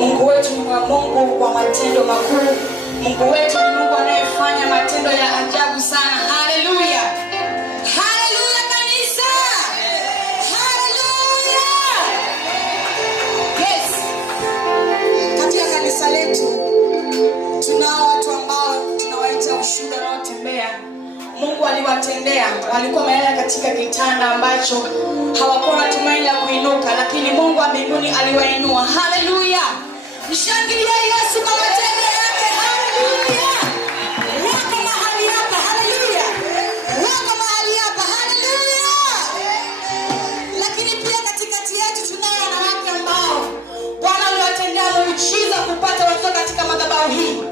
Mungu wetu ni Mungu wa matendo makuu. Mungu wetu ni Mungu anayefanya matendo ya ajabu sana. Haleluya. Haleluya kanisa. Haleluya. Yes. Katika kanisa letu tunao watu ambao tunawaita ushuhuda wanaotembea. Mungu aliwatendea, walikuwa wamelala katika kitanda ambacho hawakuwa na tumaini la kuinuka, lakini Mungu wa mbinguni aliwainua. Haleluya. Mshangilie Yesu kwa matendo yake. Haleluya. Wako mahali hapa. Haleluya. Wako mahali hapa. Haleluya. Lakini pia katikati yetu tunao wanawake ambao Bwana aliwatendea muujiza kupata watoto katika madhabahu hii.